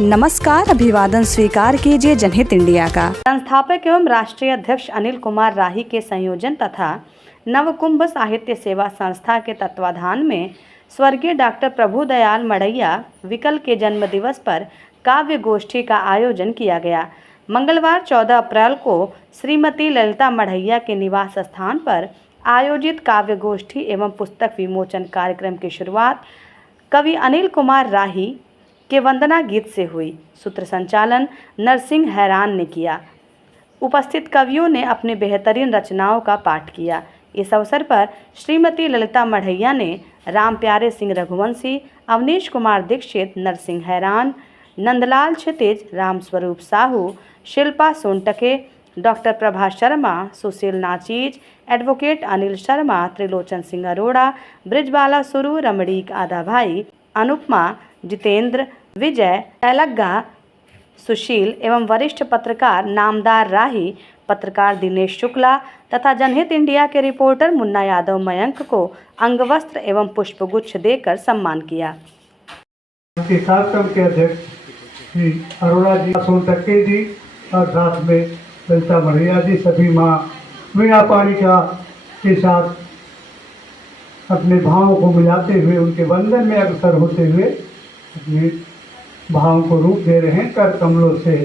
नमस्कार, अभिवादन स्वीकार कीजिए जनहित इंडिया का। संस्थापक एवं राष्ट्रीय अध्यक्ष अनिल कुमार राही के संयोजन तथा नवकुंभ साहित्य सेवा संस्था के तत्वाधान में स्वर्गीय डॉक्टर प्रभुदयाल मढ़ैया विकल के जन्म दिवस पर काव्य गोष्ठी का आयोजन किया गया। मंगलवार 14 अप्रैल को श्रीमती ललिता मढ़ैया के निवास स्थान पर आयोजित काव्य गोष्ठी एवं पुस्तक विमोचन कार्यक्रम की शुरुआत कवि अनिल कुमार राही के वंदना गीत से हुई। सूत्र संचालन नरसिंह हैरान ने किया। उपस्थित कवियों ने अपनी बेहतरीन रचनाओं का पाठ किया। इस अवसर पर श्रीमती ललिता मढ़ैया ने राम प्यारे सिंह रघुवंशी, अवनीश कुमार दीक्षित, नरसिंह हैरान, नंदलाल क्षितिज, रामस्वरूप साहू, शिल्पा सोनटके, डॉक्टर प्रभा शर्मा, सुशील नाचीज, एडवोकेट अनिल शर्मा, त्रिलोचन सिंह अरोड़ा, ब्रिजबाला सुरू, रमणीक आधा भाई, अनुपमा, जितेंद्र, विजय, एलग्गा, सुशील एवं वरिष्ठ पत्रकार नामदार राही, पत्रकार दिनेश शुक्ला तथा जनहित इंडिया के रिपोर्टर मुन्ना यादव मयंक को अंगवस्त्र एवं पुष्पगुच्छ देकर सम्मान किया। कार्यक्रम के अध्यक्ष श्री अरोड़ा जी, सोनटक्के जी और साथ में ललिता मढ़ैया जी सभी माँ वीणा पारिका के साथ अपने भावों को मिलाते हुए उनके वंदन में अग्रसर होते हुए अपने भावों को रूप दे रहे हैं। कर कमलों से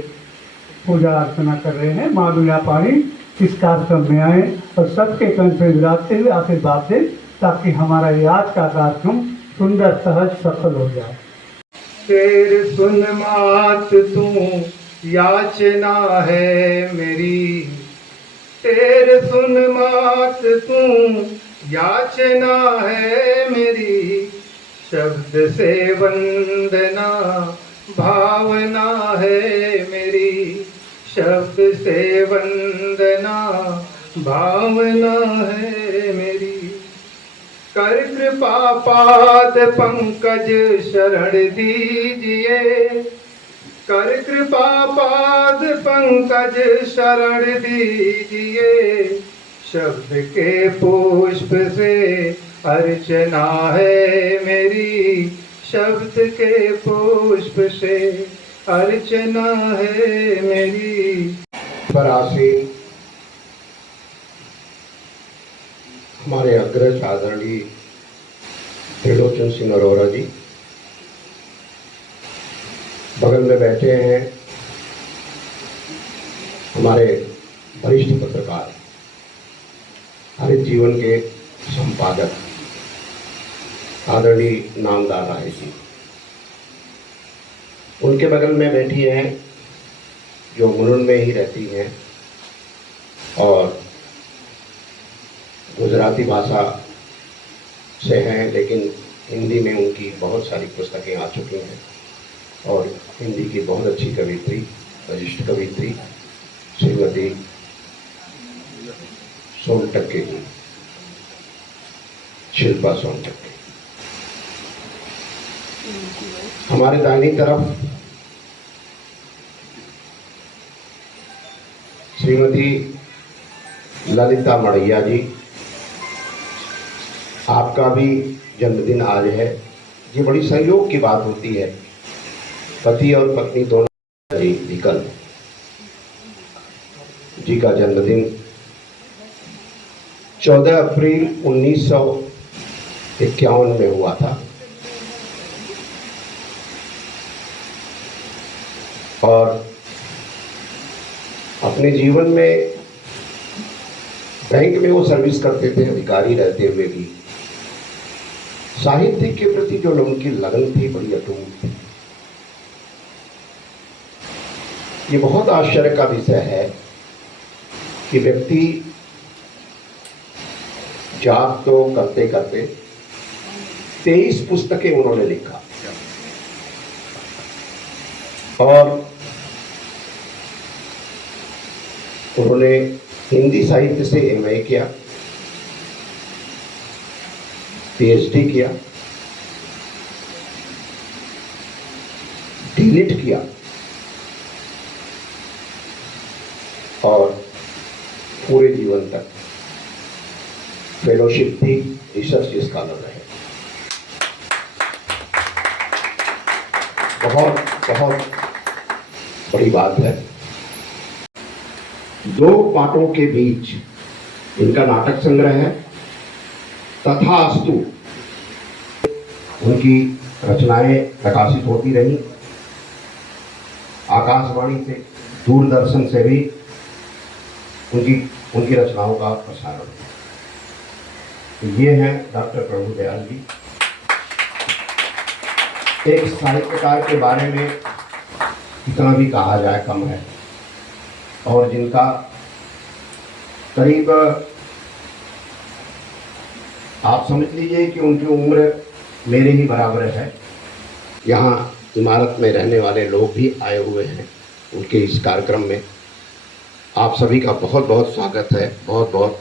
पूजा अर्चना कर रहे हैं। माँ वीणा पारी इस कार्यक्रम में आए और सबके कंठ में विराजते हुए आशीर्वाद दें ताकि हमारा ये आज का कार्यक्रम सुंदर सहज सफल हो जाए। तेरे सुन मात तू याचना है मेरी, तेरे सुन मात तू याचना है मेरी, शब्द से वंदना भावना है मेरी, शब्द से वंदना भावना है मेरी। कर कृपा पाद पंकज शरण दीजिए, कर कृपा पाद पंकज शरण दीजिए, शब्द के पुष्प से अर्चना है मेरी, शब्द के पुष्प से अर्चना है मेरी। पर आसीन हमारे अग्रज आदरणीय त्रिलोचन सिंह अरोड़ा जी, बगल में बैठे हैं हमारे वरिष्ठ पत्रकार हरित जीवन के संपादक आदरणीय नामदार राय जी, उनके बगल में बैठी हैं जो मुलुंड में ही रहती हैं और गुजराती भाषा से हैं, लेकिन हिंदी में उनकी बहुत सारी पुस्तकें आ चुकी हैं और हिंदी की बहुत अच्छी कवित्री, वरिष्ठ कवित्री श्रीमती सोनटक्के जी, शिल्पा सोनटक्के। हमारे दाहिनी तरफ श्रीमती ललिता मढ़ैया जी, आपका भी जन्मदिन आज है। ये बड़ी संयोग की बात होती है, पति और पत्नी दोनों विकल जी का जन्मदिन 14 अप्रैल 1951 में हुआ था और अपने जीवन में बैंक में वो सर्विस करते थे, अधिकारी रहते हुए भी साहित्य के प्रति जो उनकी लगन थी बड़ी अटूट थी। ये बहुत आश्चर्य का विषय है कि व्यक्ति जाप तो करते करते 23 पुस्तकें उन्होंने लिखा और उन्होंने हिंदी साहित्य से एमए किया, पीएचडी किया, डीलिट किया और पूरे जीवन तक फेलोशिप थी, रिसर्च स्कॉलर रहे। बहुत बहुत बड़ी बात है। दो पाटों के बीच इनका नाटक संग्रह है। तथास्तु उनकी रचनाएं प्रकाशित होती रही, आकाशवाणी से, दूरदर्शन से भी उनकी रचनाओं का प्रसारण। तो ये हैं डॉक्टर प्रभु दयाल जी। एक साहित्यकार के बारे में कितना भी कहा जाए कम है, और जिनका करीब आप समझ लीजिए कि उनकी उम्र मेरे ही बराबर है। यहाँ इमारत में रहने वाले लोग भी आए हुए हैं उनके इस कार्यक्रम में। आप सभी का बहुत बहुत स्वागत है, बहुत बहुत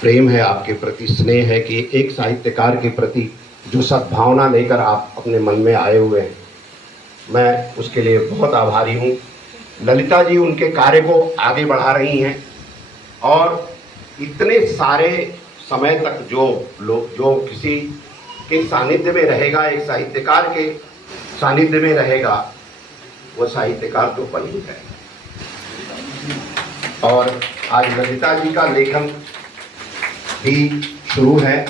प्रेम है आपके प्रति, स्नेह है कि एक साहित्यकार के प्रति जो सद्भावना लेकर आप अपने मन में आए हुए हैं, मैं उसके लिए बहुत आभारी हूँ। ललिता जी उनके कार्य को आगे बढ़ा रही हैं, और इतने सारे समय तक जो किसी के सानिध्य में रहेगा, एक साहित्यकार के सानिध्य में रहेगा, वो साहित्यकार तो बन ही है। और आज ललिता जी का लेखन भी शुरू है।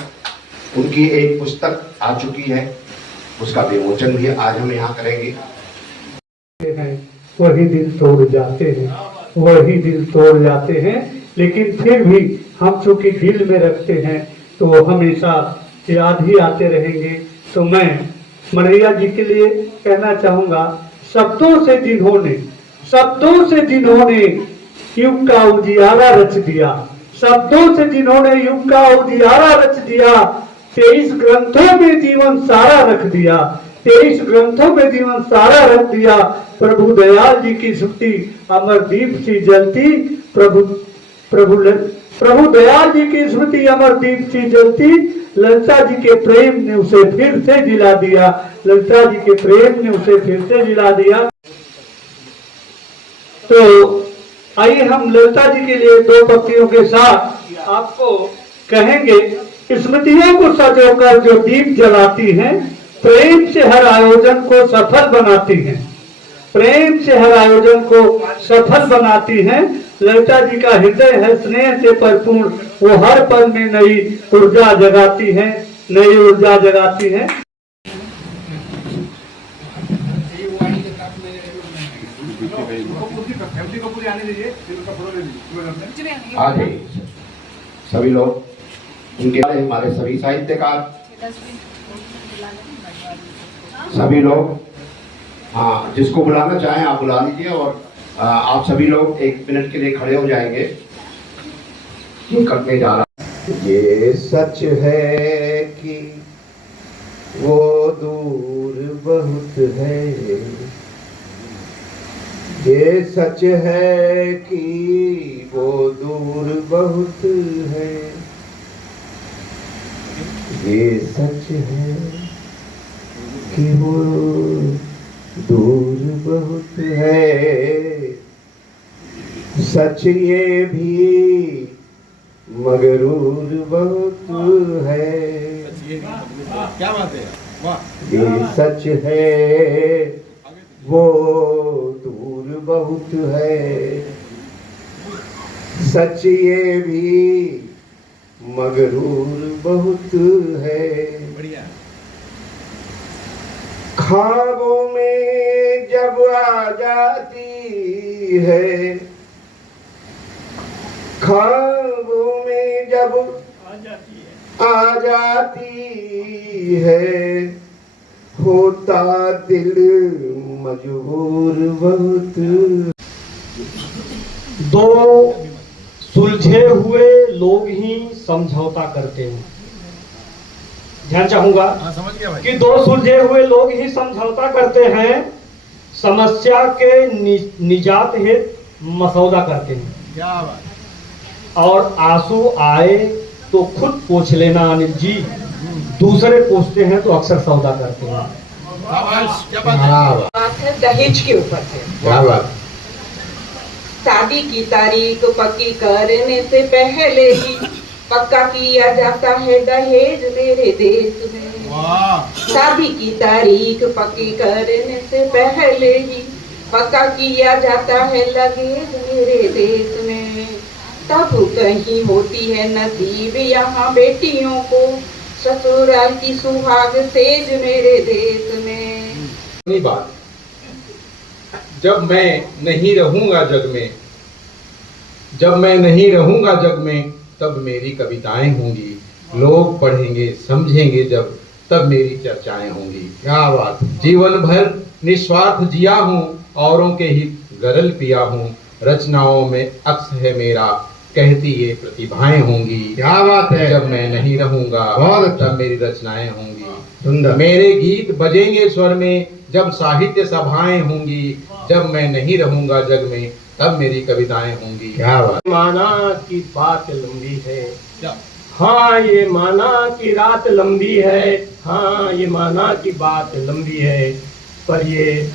उनकी एक पुस्तक आ चुकी है, उसका विमोचन भी आज हम यहाँ करेंगे। वही दिल तोड़ जाते हैं, वही दिल तोड़ जाते हैं, लेकिन फिर भी हम चूंकि दिल में रखते हैं तो वो हमेशा याद ही आते रहेंगे। तो मैं मरैया जी के लिए कहना चाहूँगा, शब्दों से जिन्होंने युग का उजियारा रच दिया, शब्दों से जिन्होंने युग का उजियारा रच दिया, 23 ग्रंथों में जीवन सारा रख दिया, 23 ग्रंथों में जीवन सारा रख दिया। प्रभु दयाल जी की स्मृति अमरदीप सी जलती, प्रभु दयाल जी की स्मृति अमरदीप सी जलती, ललिता जी के प्रेम ने उसे फिर से जिला दिया, ललिता जी के प्रेम ने उसे फिर से जिला दिया। तो आइए हम ललिता जी के लिए दो पंक्तियों के साथ आपको कहेंगे। स्मृतियों को सजोकर जो दीप जलाती हैं, प्रेम से हर आयोजन को सफल बनाती हैं, प्रेम से हर आयोजन को सफल बनाती हैं। ललिता जी का हृदय है स्नेह से भरपूर, वो हर पल में नई ऊर्जा जगाती हैं, नई ऊर्जा जगाती हैं। आज सभी लोग इनके हमारे सभी साहित्यकार, सभी लोग, हाँ, जिसको बुलाना चाहें आप बुला लीजिए। और आप सभी लोग 1 मिनट के लिए खड़े हो जाएंगे। क्यों करने जा रहा। ये सच है कि वो दूर बहुत है, ये सच है कि वो दूर बहुत है, ये सच है कि वो दूर बहुत है, सच ये भी मगरूर बहुत है। क्या बात है, वाह। ये सच है वो दूर बहुत है, सच ये भी मगरूर बहुत है। ख्वाबों में जब आ जाती है, ख्वाबों में जब आ जाती है, होता दिल मजबूर बहुत। दो सुलझे हुए लोग ही समझौता करते हैं। ध्यान चाहूंगा कि दो सुलझे हुए लोग ही समझौता करते हैं, समस्या के निजात हेतु मसौदा करते हैं। क्या बात। और आंसू आए तो खुद पोंछ लेना अनिल जी, दूसरे पोंछते हैं तो अक्सर सौदा करते हैं। बात है दहेज के ऊपर से। क्या बात। शादी की तारीख पक्की करने से पहले ही पक्का किया जाता है दहेज मेरे देश में। शादी की तारीख पक्की करने से पहले ही पक्का किया जाता है लगेज मेरे देश में, तब कहीं होती है नसीब यहाँ बेटियों को, ससुराल की सुहाग सेज मेरे देश में। बात जब मैं नहीं रहूंगा जग में, जब मैं नहीं रहूंगा जग में, तब मेरी कविताएं होंगी, लोग पढ़ेंगे समझेंगे जब, तब मेरी चर्चाएं होंगी। क्या बात। जीवन भर निस्वार्थ जिया हूँ, औरों के हित गरल पिया हूँ, रचनाओं में अक्स है मेरा, कहती ये प्रतिभाएं होंगी। क्या बात है। जब मैं नहीं रहूंगा बहुत अच्छा। तब मेरी रचनाएं होंगी। सुंदर। मेरे गीत बजेंगे स्वर में, जब साहित्य सभाएं होंगी, जब मैं नहीं रहूंगा जग में, तब मेरी कविताएं होंगी। क्या बात। माना की बात लंबी है, हाँ ये माना की रात लंबी है, हाँ ये माना की बात लंबी है, पर ये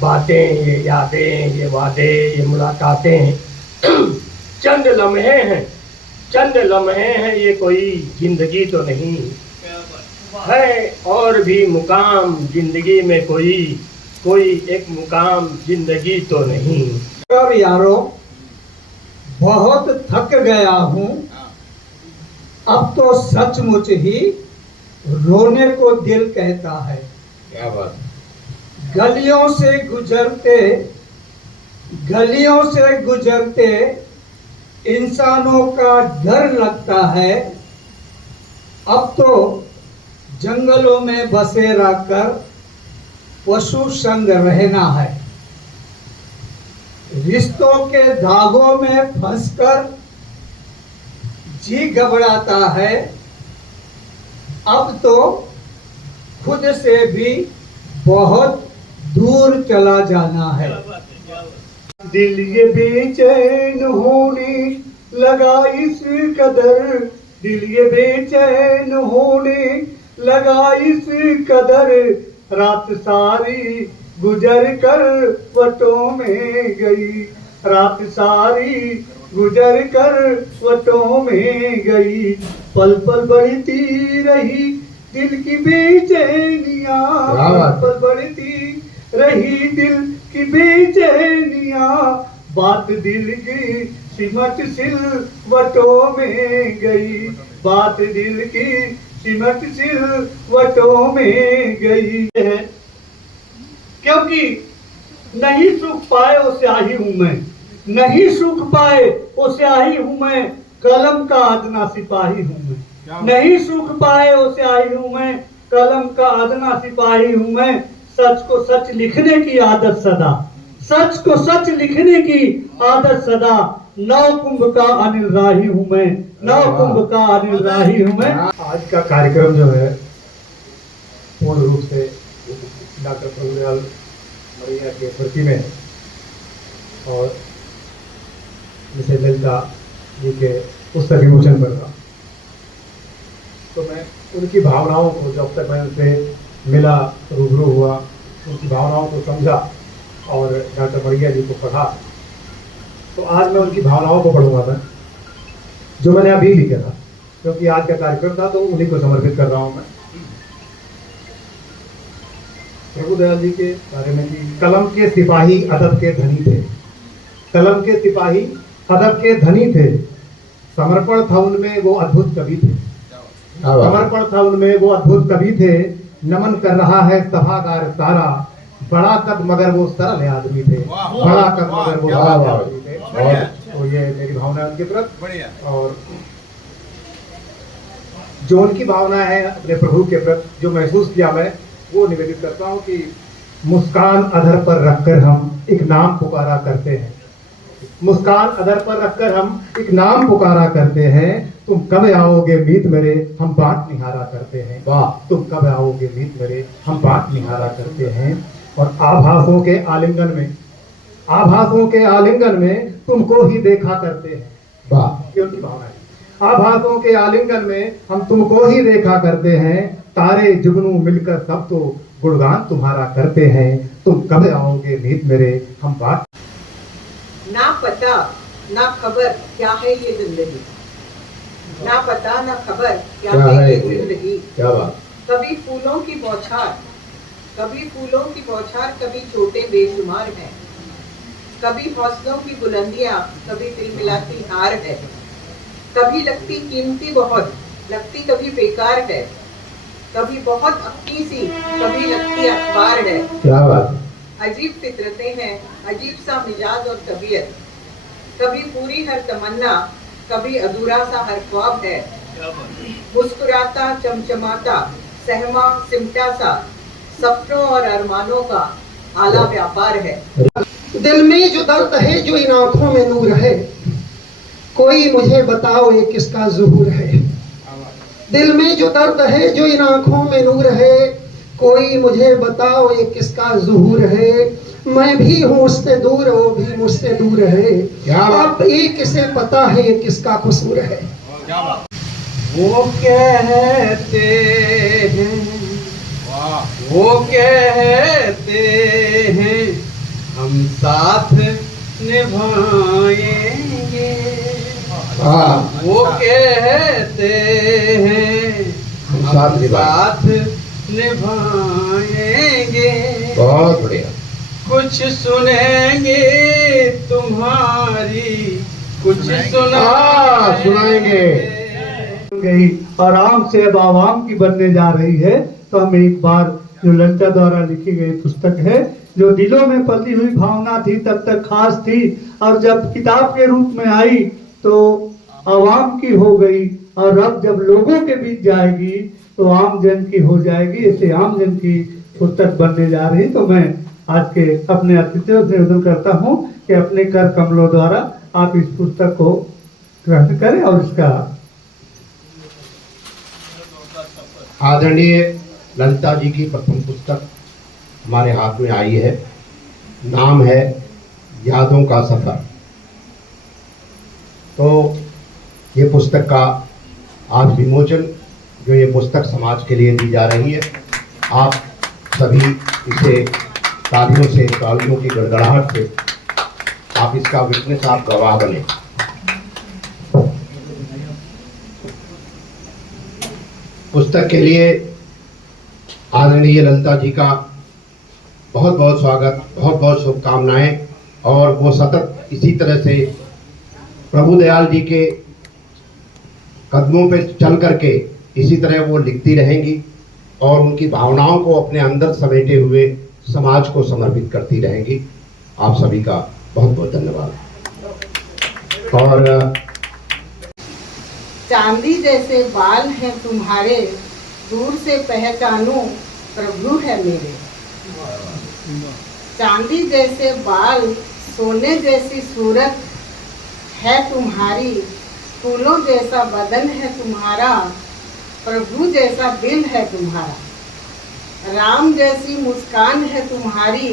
बातें, ये यादें, ये वादे, ये मुलाकातें चंद लम्हे हैं, चंद लम्हे हैं, ये कोई जिंदगी तो नहीं है। और भी मुकाम जिंदगी में कोई एक मुकाम जिंदगी तो नहीं। अब यारों बहुत थक गया हूँ, अब तो सचमुच ही रोने को दिल कहता है। क्या बात। गलियों से गुजरते इंसानों का डर लगता है, अब तो जंगलों में बसेरा कर पशु संग रहना है। रिश्तों के धागों में फंसकर जी घबराता है, अब तो खुद से भी बहुत दूर चला जाना है। दिल ये बेचैन होने लगा इस कदर, दिल ये बेचैन होने लगा इस कदर, रात सारी गुजर कर वटों में गई, रात सारी गुजर कर वटों में गई, पल पल बढ़ती रही दिल की बेचैनियाँ, पल पल बढ़ती रही दिल की बेचैनियाँ, बात दिल की सिमट सिलवटों में गई, बात दिल की सिमट सिलवटों में गई है। क्योंकि नहीं सूख पाए वो स्याही हूँ मैं, नहीं सूख पाए वो स्याही हूँ मैं, कलम का अदना सिपाही हूँ मैं, नहीं सूख पाए वो स्याही हूँ मैं, कलम का अदना सिपाही हूँ मैं, सच को सच लिखने की आदत सदा, सच को सच लिखने की आदत सदा, नव कुंभ का अनिल राही हूँ मैं, नव कुंभ का अनिल राही हूँ मैं। आज का कार्यक्रम जो है पूर्ण रूप से डॉक्टर प्रभुदयाल मरैया के स्मृति में है और मिसेज ललिता जी के पुस्तक विमोचन पर था। तो मैं उनकी भावनाओं को, जब तक मैं उनसे मिला, रूबरू हुआ, उनकी भावनाओं को समझा और डॉक्टर मरैया जी को पढ़ा, तो आज मैं उनकी भावनाओं को पढ़ूंगा मैं, जो मैंने अभी लिखा था, क्योंकि आज का कार्यक्रम था तो उन्हीं को समर्पित कर रहा हूँ मैं। प्रभुदयाल जी के बारे में कि कलम के सिपाही अदब के धनी थे, कलम के सिपाही अदब के धनी थे, समर्पण था उनमें वो अद्भुत कवि थे, समर्पण था उनमें वो अद्भुत कवि थे, नमन कर रहा है सभागार सारा, बड़ा कद मगर वो सरल आदमी थे, बड़ा कद मगर वो सरल आदमी थे। तो ये मेरी भावना उनके प्रति, और जो उनकी भावना है अपने प्रभु के प्रति जो महसूस किया मैं, वो निवेदित करता हूँ कि मुस्कान अधर पर रखकर हम एक नाम पुकारा करते हैं, मुस्कान अधर पर रखकर हम एक नाम पुकारा करते हैं, तुम कब आओगे मीत मेरे हम बाट निहारा करते हैं, वाह तुम कब आओगे मीत मेरे हम बाट निहारा करते हैं। और आभासों के आलिंगन में, आभासों के आलिंगन में तुमको ही देखा करते हैं, वाह ये उनकी भावना है। आभासों के आलिंगन में हम तुमको ही देखा करते हैं, तारे जुगनू मिलकर सब तो गुणगान तुम्हारा करते हैं, तुम कब आओगे मीत मेरे हम बाट। ना पता ना खबर क्या है ये जिंदगी, ना पता ना खबर क्या है ये जिंदगी, क्या बात। कभी फूलों की बौछार, कभी फूलों की बौछार, कभी छोटे बेशुमार हैं, कभी हौसलों की बुलंदियां, कभी तिलमिलाती हार है, कभी लगती कीमती बहुत, लगती कभी बेकार है, कभी बहुत अपनी सी, कभी लगती अखबार है। क्या बात। अजीब फितरतें हैं, अजीब सा मिजाज और तबीयत, कभी पूरी हर तमन्ना, कभी अधूरा सा हर ख्वाब है। मुस्कुराता चमचमाता सहमा सिमटा सा सपनों और अरमानों का आला व्यापार है। दिल में जो दर्द है, जो इन आंखों में नूर है, कोई मुझे बताओ ये किसका ज़ुहूर है। दिल में जो दर्द है, जो इन आंखों में नूर है, कोई मुझे बताओ ये किसका ज़ुहूर है। मैं भी हूँ उससे दूर, वो भी मुझसे दूर है, अब ये किसे पता है ये किसका कसूर है। वो कहते हैं, वो कहते हैं हम साथ निभाएंगे, वो कहते हैं हम साथ निभाएंगे। बहुत बढ़िया। कुछ सुनेंगे तुम्हारी, कुछ सुनाएंगे। गई और आम से अब आवाम की बनने जा रही है। तो हम एक बार, जो ललिता द्वारा लिखी गई पुस्तक है, जो दिलों में पली हुई भावना थी तब तक खास थी, और जब किताब के रूप में आई तो आवाम की हो गई, और अब जब लोगों के बीच जाएगी तो आम जन की हो जाएगी। ऐसे आम जन की पुस्तक बनने जा रही। तो मैं आज के अपने अतिथियों से निवेदन करता हूँ कि अपने कर कमलों द्वारा आप इस पुस्तक को ग्रहण करें और इसका आदरणीय ललिता जी की प्रथम पुस्तक हमारे हाथ में आई है। नाम है यादों का सफ़र। तो ये पुस्तक का आज विमोचन, जो ये पुस्तक समाज के लिए दी जा रही है, आप सभी इसे तालियों से, तालियों की गड़गड़ाहट से आप इसका विटनेस, आप गवाह बने। पुस्तक के लिए आदरणीय ललिता जी का बहुत बहुत स्वागत, बहुत बहुत शुभकामनाएं, और वो सतत इसी तरह से प्रभु दयाल जी के कदमों पे चल करके इसी तरह वो लिखती रहेंगी और उनकी भावनाओं को अपने अंदर समेटे हुए समाज को समर्पित करती रहेंगी। आप सभी का बहुत बहुत धन्यवाद। और चांदी जैसे बाल हैं तुम्हारे, दूर से पहचानूं प्रभु है मेरे। चांदी जैसे बाल, सोने जैसी सूरत है तुम्हारी, फूलों जैसा बदन है तुम्हारा, प्रभु जैसा दिल है तुम्हारा। राम जैसी मुस्कान है तुम्हारी,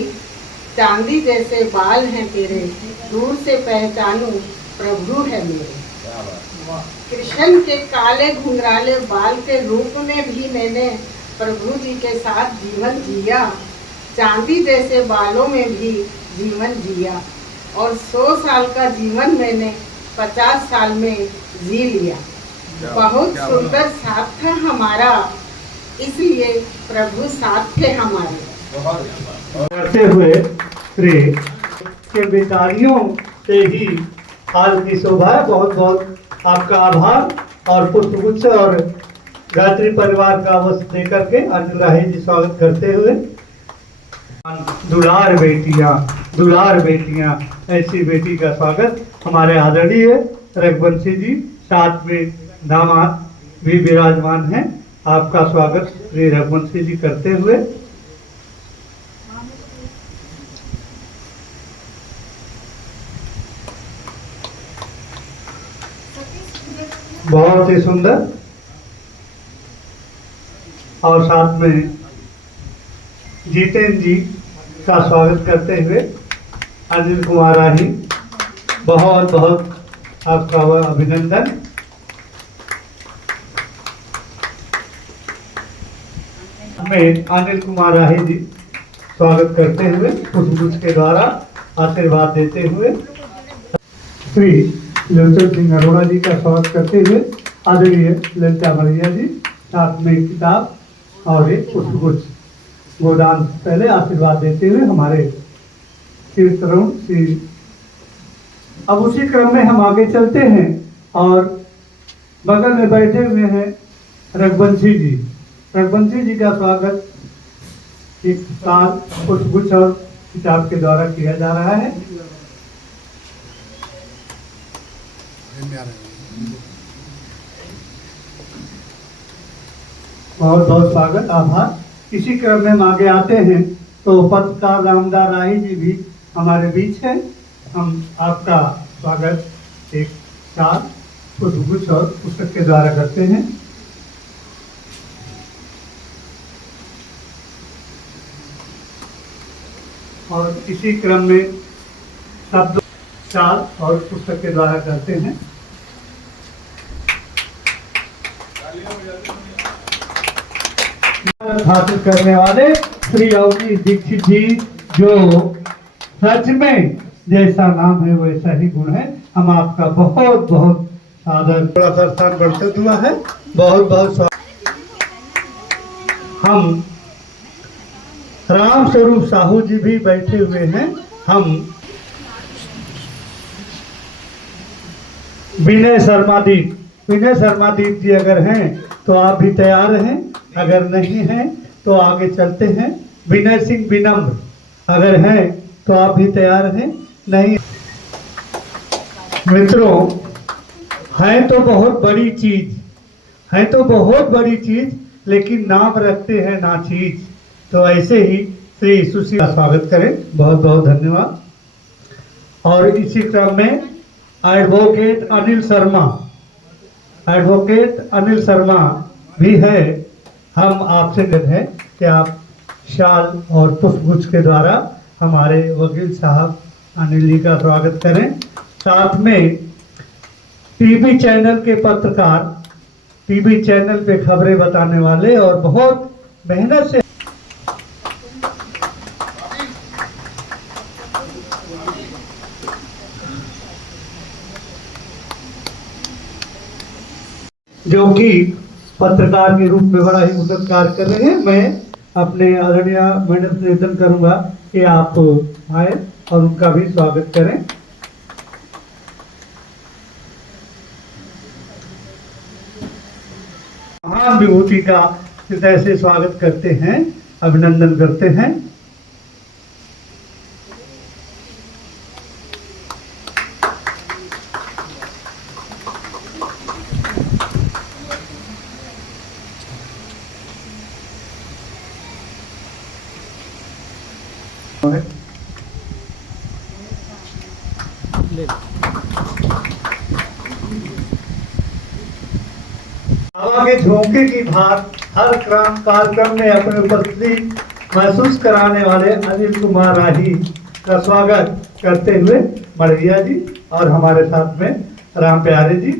चांदी जैसे बाल हैं तेरे, दूर से पहचानूं प्रभु है मेरे। कृष्ण के काले घुंघराले बाल के रूप में भी मैंने प्रभु जी के साथ जीवन जिया, चांदी जैसे बालों में भी जीवन जिया, और 100 साल का जीवन मैंने 50 साल में जी लिया। बहुत सुंदर साथ था हमारा, इसलिए प्रभु साथ थे हमारे। करते हुए श्री के बेटारियों से ही आज की शोभा है। बहुत बहुत आपका आभार, और पुष्पगुच्छ और गायत्री परिवार का वस्त्र देकर के अंजलि राही जी स्वागत करते हुए। दुलार बेटियां, दुलार बेटियां, ऐसी बेटी का स्वागत हमारे आदरणीय रघुवंशी जी, साथ में दामाद भी विराजमान हैं। आपका स्वागत श्री रघुवंशी जी करते हुए। बहुत ही सुंदर, और साथ में जितेंद्र जी का स्वागत करते हुए अनिल कुमार राही, बहुत बहुत आपका अभिनंदन। में अनिल कुमार राही जी स्वागत करते हुए पुष्पगुच्छ के द्वारा आशीर्वाद देते हुए। श्री लोचन सिंह अरोड़ा जी का स्वागत करते हुए आदरणीय ललिता मरिया जी, साथ में किताब और एक पुष्पगुच्छ गोदान पहले आशीर्वाद देते हुए हमारे श्री तरुण श्री अब उसी क्रम में हम आगे चलते हैं और बगल में बैठे हुए हैं रघुवंशी जी। रघुवंशी जी का स्वागत एक साल पुष्पगुच्छ और किताब के द्वारा किया जा रहा है। बहुत बहुत स्वागत, आभार। इसी क्रम में हम आगे आते हैं तो पत्रकार रामदास राही जी भी हमारे बीच हैं। हम आपका स्वागत एक साल पुष्पगुच्छ और पुस्तक के द्वारा करते हैं। और इसी क्रम में शब्द शाल और पुस्तक के द्वारा करते हैं। हासिल करने वाले श्री अवनी दीक्षित जी, जो सच में जैसा नाम है वैसा ही गुण है। हम आपका बहुत बहुत आदर, थोड़ा सा स्थान बढ़ते हुआ है। बहुत बहुत स्वागत। हम राम स्वरूप साहू जी भी बैठे हुए हैं। हम विनय शर्मादीप जी अगर हैं तो आप भी तैयार हैं, अगर नहीं हैं तो आगे चलते हैं। विनय सिंह विनम्र अगर हैं तो आप भी तैयार हैं, नहीं मित्रों, है तो बहुत बड़ी चीज, लेकिन नाम रखते हैं ना चीज। तो ऐसे ही श्री सुशील का स्वागत करें, बहुत बहुत धन्यवाद। और इसी क्रम में एडवोकेट अनिल शर्मा भी है। हम आपसे निवेदन है कि आप शाल और पुष्पगुच्छ के द्वारा हमारे वकील साहब अनिल जी का स्वागत करें। साथ में टीवी चैनल के पत्रकार, टीवी चैनल पे खबरें बताने वाले और बहुत मेहनत से जो कि पत्रकार के रूप में बड़ा ही उन्नत कार्य कर रहे हैं। मैं अपने आदरणीय मैडम से निवेदन करूंगा कि आप आए और उनका भी स्वागत करें। महान विभूति का हृदय से स्वागत करते हैं, अभिनंदन करते हैं। हवा के झोंके की भात हर कार्यक्रम में अपने उपस्थिति महसूस कराने वाले अनिल कुमार राही का स्वागत करते हुए मढ़िया जी और हमारे साथ में राम प्यारे जी।